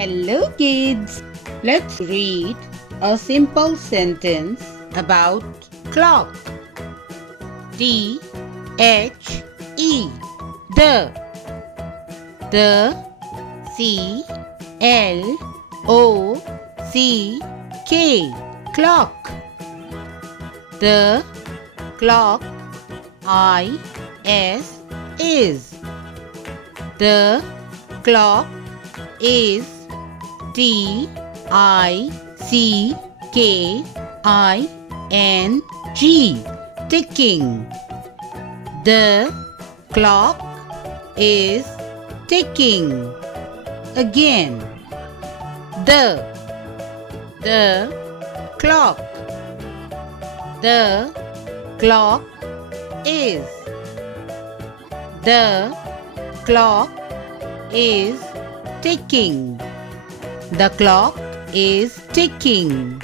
Hello kids! Let's read a simple sentence about clock. T-H-E The C-L-O-C-K Clock. The clock I-S is. The clock is T-I-C-K-I-N-G ticking. The clock is ticking. Again. The clock. The clock is. The clock is ticking. The clock is ticking.